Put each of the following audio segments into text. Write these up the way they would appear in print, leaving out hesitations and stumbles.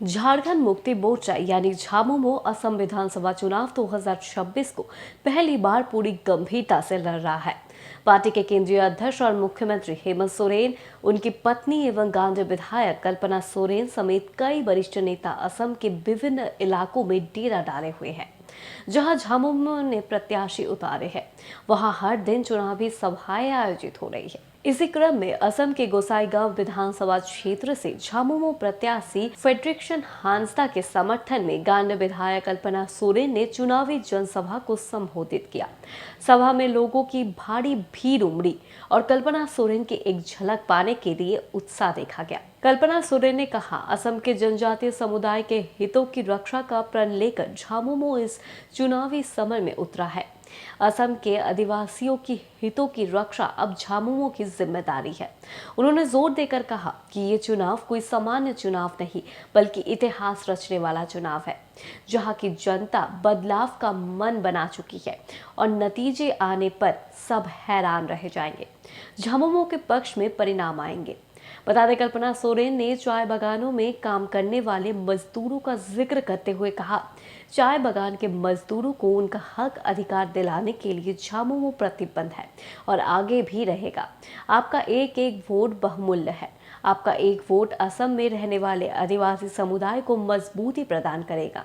झारखंड मुक्ति मोर्चा यानी झामुमो असम विधानसभा चुनाव 2026 को पहली बार पूरी गंभीरता से लड़ रहा है। पार्टी के केंद्रीय अध्यक्ष और मुख्यमंत्री हेमंत सोरेन, उनकी पत्नी एवं गांधी विधायक कल्पना सोरेन समेत कई वरिष्ठ नेता असम के विभिन्न इलाकों में डेरा डाले हुए हैं। जहां झामुमो ने प्रत्याशी उतारे हैं, वहां हर दिन चुनावी सभाएं आयोजित हो रही है। इसी क्रम में असम के गोसाईगांव विधानसभा क्षेत्र से झामुमो प्रत्याशी फेडरिक्सन हांसदा के समर्थन में गांधी विधायक कल्पना सोरेन ने चुनावी जनसभा को संबोधित किया। सभा में लोगों की भारी भीड़ उमड़ी और कल्पना सोरेन की एक झलक पाने के लिए उत्साह देखा गया। कल्पना सोरेन ने कहा, असम के जनजातीय समुदाय के हितों की रक्षा का प्रण लेकर झामुमो इस चुनावी समर में उतरा है। असम के आदिवासियों की हितों की रक्षा अब झामुमो की जिम्मेदारी है। उन्होंने जोर देकर कहा कि ये चुनाव कोई सामान्य चुनाव नहीं, बल्कि इतिहास रचने वाला चुनाव है, जहां की जनता बदलाव का मन बना चुकी है और नतीजे आने पर सब हैरान रह जाएंगे। झामुमो के पक्ष में परिणाम आएंगे। बता दें, कल्पना सोरेन ने चाय बागानों में काम करने वाले मजदूरों का जिक्र करते हुए कहा, चाय बागान के मजदूरों को उनका हक अधिकार दिलाने के लिए झामुमो प्रतिबद्ध है और आगे भी रहेगा। आपका एक एक वोट बहुमूल्य है। आपका एक वोट असम में रहने वाले आदिवासी समुदाय को मजबूती प्रदान करेगा।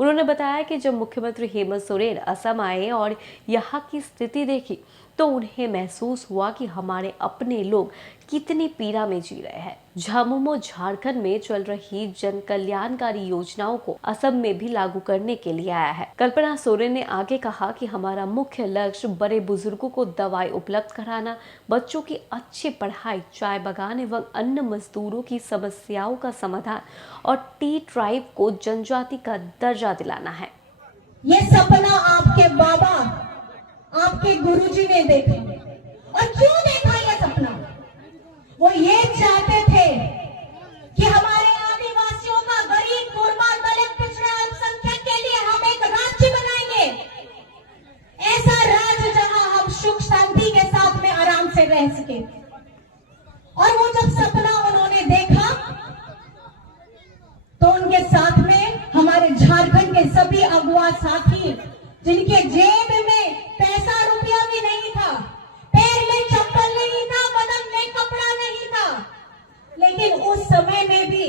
उन्होंने बताया कि जब मुख्यमंत्री हेमंत सोरेन असम आए और यहाँ की स्थिति देखी तो उन्हें महसूस हुआ कि हमारे अपने लोग कितनी पीड़ा में जी रहे हैं। झामुमो झारखंड में चल रही जन कल्याणकारी योजनाओं को असम में भी लागू करने के लिए आया है। कल्पना सोरेन ने आगे कहा कि हमारा मुख्य लक्ष्य बड़े बुजुर्गों को दवाई उपलब्ध कराना, बच्चों की अच्छी पढ़ाई, चाय बागान एवं अन्य मजदूरों की समस्याओं का समाधान और टी ट्राइब को जनजाति का दर्जा दिलाना है। ये सपना आपके बाबा, आपके गुरुजी ने देखा। और क्यों देखा ये सपना? वो ये चाहते थे कि हमारे आदिवासियों का, गरीब, गुरबा, दलित, पिछड़ा, अल्पसंख्यक के लिए हम एक राज्य बनाएंगे। ऐसा राज्य जहां हम सुख शांति के साथ में आराम से रह सके। और वो जब सपना उन्होंने देखा तो उनके साथ में हमारे झारखंड के सभी अगुआ साथी, जिनके जेब में पैसा रुपया भी नहीं था, पैर में चप्पल नहीं था, बदन में कपड़ा नहीं था, लेकिन उस समय में भी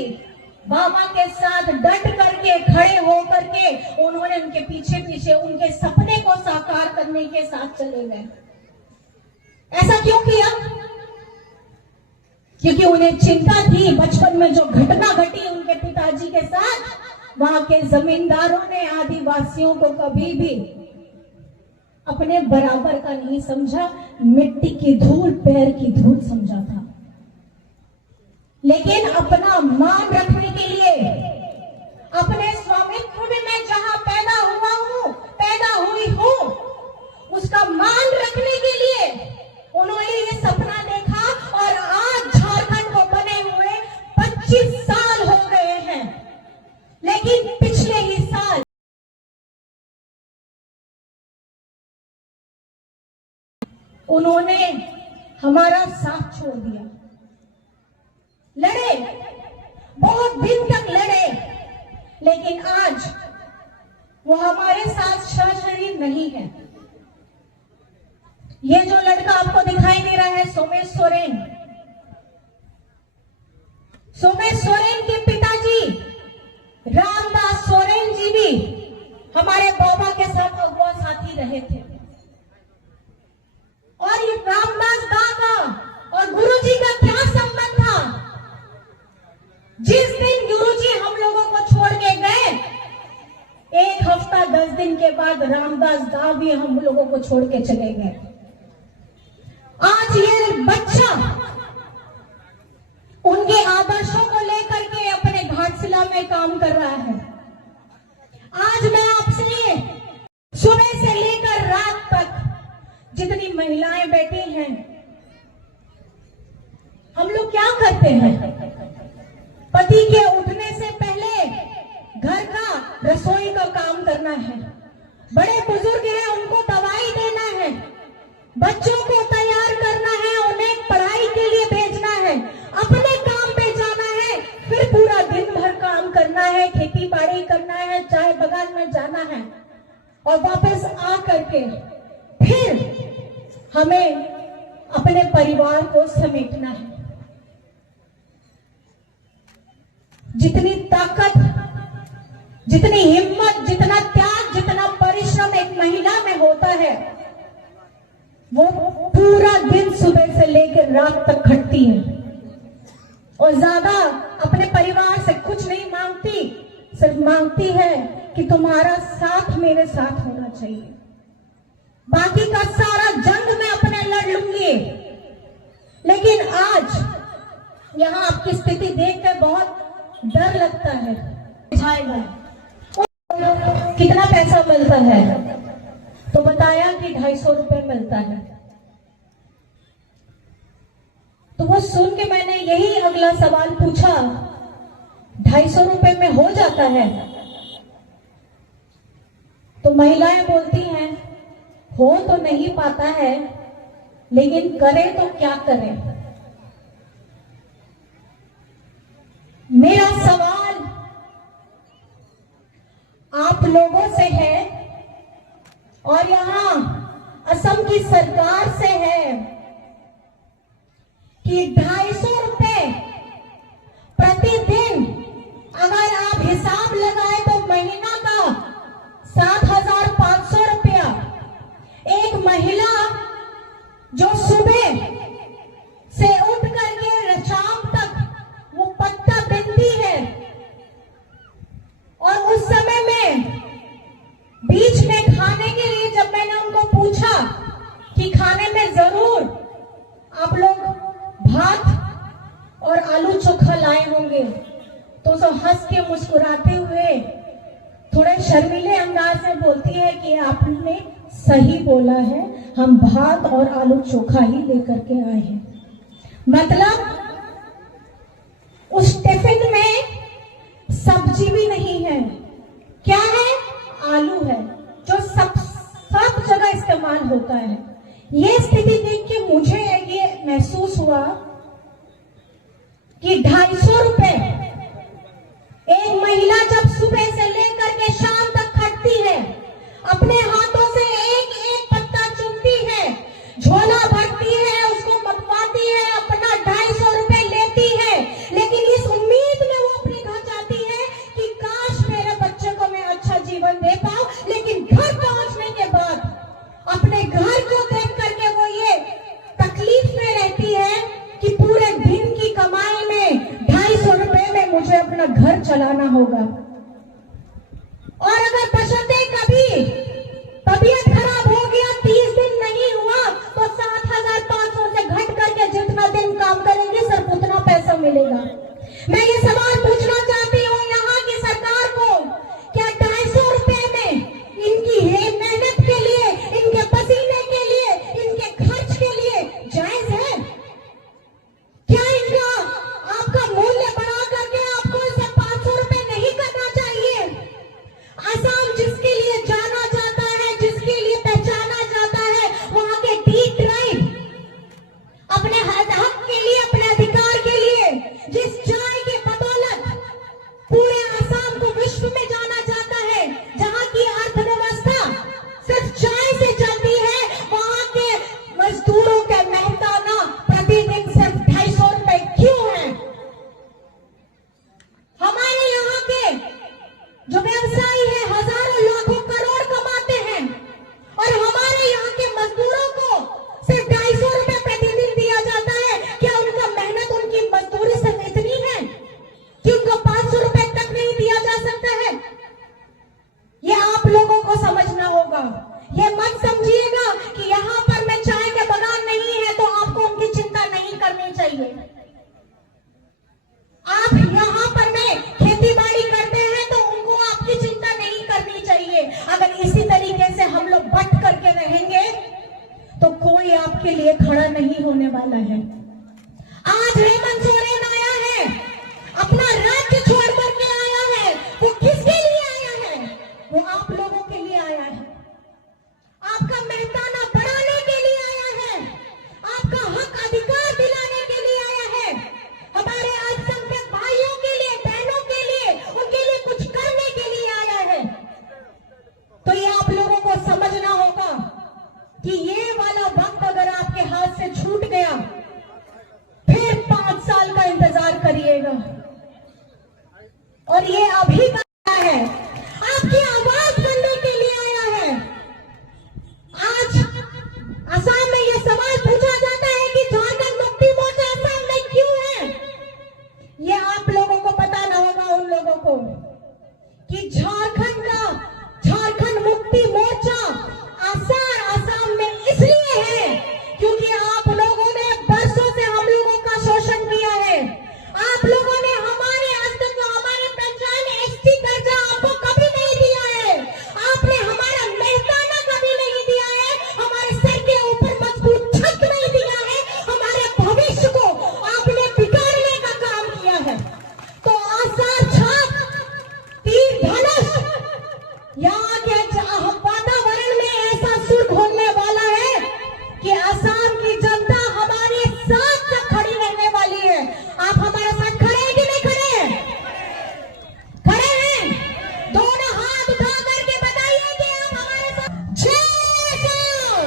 बाबा के साथ डट करके, खड़े होकर के उन्होंने उनके पीछे पीछे उनके सपने को साकार करने के साथ चले गए। ऐसा क्यों किया? क्योंकि उन्हें चिंता थी, बचपन में जो घटना घटी उनके पिताजी के साथ, वहां के जमींदारों ने आदिवासियों को कभी भी अपने बराबर का नहीं समझा, मिट्टी की धूल, पैर की धूल समझा था। लेकिन अपना मान रखने के लिए, अपने स्वामित्व में मैं जहां पैदा हुआ हूं, पैदा हुई हूं, उसका मान रखने के लिए उन्होंने ये सपना देखा। और आज झारखंड को बने हुए 25 साल हो गए हैं, लेकिन पिछले ही साल उन्होंने हमारा साथ छोड़ दिया। लड़े, बहुत दिन तक लड़े, लेकिन आज वो हमारे साथ सशरीर नहीं है। ये जो लड़का आपको दिखाई दे रहा है, सोमेश सोरेन, सोमेश सोरेन के पिताजी रामदास सोरेन जी भी हमारे बाबा के साथ अगुआ साथी रहे थे। और ये रामदास दादा और गुरुजी का क्या संबंध था? जिस दिन गुरुजी हम लोगों को छोड़ के गए, एक हफ्ता 10 दिन के बाद रामदास दा भी हम लोगों को छोड़ के चले गए। आज ये बच्चा उनके आदर्शों को लेकर के अपने घाटशिला में काम कर रहा है। आज मैं आपसे सुबह से लेकर रात तक जितनी महिलाएं बैठी हैं, हम लोग क्या करते हैं? पति के उठने से पहले घर का, रसोई का काम करना है। बड़े बुजुर्ग हैं, उनको दवाई देना है, बच्चों को तैयार करना है, उन्हें पढ़ाई के लिए भेजना है, अपने काम पे जाना है, फिर पूरा दिन भर काम करना है, खेती बाड़ी करना है, चाय बागान में जाना है और वापस आ करके फिर हमें अपने परिवार को समेटना है। जितनी ताकत, जितनी हिम्मत, जितना त्याग, जितना परिश्रम एक महिला में होता है, वो पूरा दिन सुबह से लेकर रात तक खटती है और ज्यादा अपने परिवार से कुछ नहीं मांगती, सिर्फ मांगती है कि तुम्हारा साथ मेरे साथ होना चाहिए, बाकी का सारा जंग मैं अपने लड़ लूंगी। लेकिन आज यहाँ आपकी स्थिति देखकर बहुत डर लगता है। कितना पैसा मिलता है? तो बताया कि 250 रुपए मिलता है। तो वो सुन के मैंने यही अगला सवाल पूछा, 250 रुपए में हो जाता है? तो महिलाएं बोलती हैं हो तो नहीं पाता है, लेकिन करें तो क्या करें। मेरा सवाल आप लोगों से है और यहाँ असम की सरकार से है कि 250 रुपए प्रतिदिन अगर आप हिसाब लगाए तो महीना का 7,500 रुपया। एक महिला जो सुबह से उठ करके शाम तक वो पत्ता बिनती है और उस समय में बीच में खाने के लिए जब मैंने उनको पूछा कि खाने में जरूर आप लोग भात और आलू चोखा लाए होंगे, तो सो हंस के मुस्कुराते हुए थोड़े शर्मीले अंदाज में बोलती है कि आपने सही बोला है, हम भात और आलू चोखा ही लेकर के आए हैं। मतलब उस टिफिन में सब्जी भी नहीं है, क्या है? आलू है, जो सब जगह इस्तेमाल होता है। ये स्थिति देख के मुझे ये महसूस हुआ कि 250 रुपए एक महिला जब सुबह से लेकर के शाम तक खटती है, अपने हाथों से एक एक पत्ता चुनती है, झोला भरती है, उसको मपवाती है, अपना 250 रुपए लेती है, लेकिन इस उम्मीद में वो अपने घर जाती है कि काश मेरे बच्चे को मैं अच्छा जीवन दे पाऊं। लेकिन घर पहुंचने के बाद अपने घर को देख करके वो ये तकलीफ में रहती है कि पूरे दिन की कमाई में 250 रुपए में मुझे अपना घर चलाना होगा। और अगर बशर्ते कभी तबीयत खराब हो गया, 30 दिन नहीं हुआ, तो 7,500 से घट करके जितना दिन काम करेंगे सिर्फ उतना पैसा मिलेगा। मैं ये सवाल पूछना चाहती हूँ यहाँ की सरकार को, क्या 250 रुपए में इनकी मेहनत के लिए, इनके पसीने के लिए, इनके खर्च के लिए जायज है? क्या इनका आपका मूल्य बढ़ा करके आपको इसे 500 रुपए नहीं करना चाहिए? असम जिसके लिए जाना जाता है, जिसके लिए पहचाना जाता है, वहां के डीप ड्राइव अपने हक के लिए, अपने अधिकार के लिए, जिस चाय की बदौलत पूरे असम को विश्व में जाना जाता है, जहां की अर्थव्यवस्था सिर्फ चाय से चलती है, वहां के मजदूरों का मेहनताना प्रतिदिन सिर्फ 250 रुपए क्यों है? हमारे यहाँ के जो व्यवसायी है हजारों लाखों करोड़ कमाते हैं और हमारे यहाँ के मजदूरों को सिर्फ 250 रुपए प्रतिदिन दिया जाता है। क्या उनका मेहनत, उनकी मजदूरी सिर्फ इतनी है कि उनको 500 रुपए तक नहीं दिया जा सकता है? ये आप लोगों को समझना होगा। ये मत समझिएगा कि यहाँ पर मैं चाय के बगान नहीं है तो आपको उनकी चिंता नहीं करनी चाहिए। आप यहाँ पर में खेती बाड़ी करते हैं तो उनको आपकी चिंता नहीं करनी चाहिए। अगर इसी तरीके से हम लोग बट करके रहेंगे तो कोई आपके लिए खड़ा नहीं होने वाला है। आज हेमंत सोरेन आया है, अपना राज्य छोड़ करके आया है। वो किसके लिए आया है? वो आप लोगों के लिए आया है, आपका मेहनताना बढ़ाने के लिए आया है, आपका हक अधिकार दिलाने के लिए आया है, हमारे अल्पसंख्यक भाइयों के लिए, बहनों के लिए, उनके लिए और ये अभी का है, आपकी आवाज सुनने के लिए आया है। आज असम में ये सवाल पूछा जाता है कि झारखंड मुक्ति मोर्चा असम में क्यों है। ये आप लोगों को पता ना होगा, उन लोगों को, कि झारखंड मुक्ति मोर्चा असम में इसलिए है क्योंकि आप लोगों ने बरसों से हम लोगों का शोषण किया है। आप लोगों ने हमारे अस्तित्व, हमारे पहचान, एसटी दर्जा आपको कभी नहीं दिया है। आपने हमारा मेहताना कभी नहीं दिया है, हमारे सर के ऊपर मजबूत छत नहीं दिया है, हमारे भविष्य को आपने बिगाड़ने का काम किया है। तो आसार छाप, तीर धनुष, यहाँ के वातावरण में ऐसा सुर घोलने वाला है कि असम की जनता हमारे साथ खड़ी रहने वाली है। आप हमारे साथ खड़े हैं कि नहीं खड़े हैं? खड़े हैं? दोनों हाथ उठा करके बताइए कि आप हमारे साथ। जय श्याम।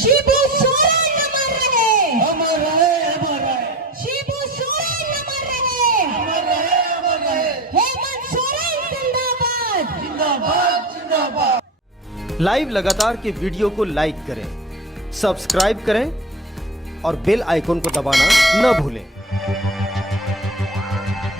शिबू सोरेन न मर रहे, अमर रहे, अमर रहे, शिबू सोरेन न मर रहे, अमर रहे, अमर रहे। हेमंत सोरेन जिंदाबाद। जिंदाबाद, जिंदाबाद। लाइव लगातार के वीडियो को लाइक करें, सब्सक्राइब करें और बेल आइकन को दबाना न भूलें।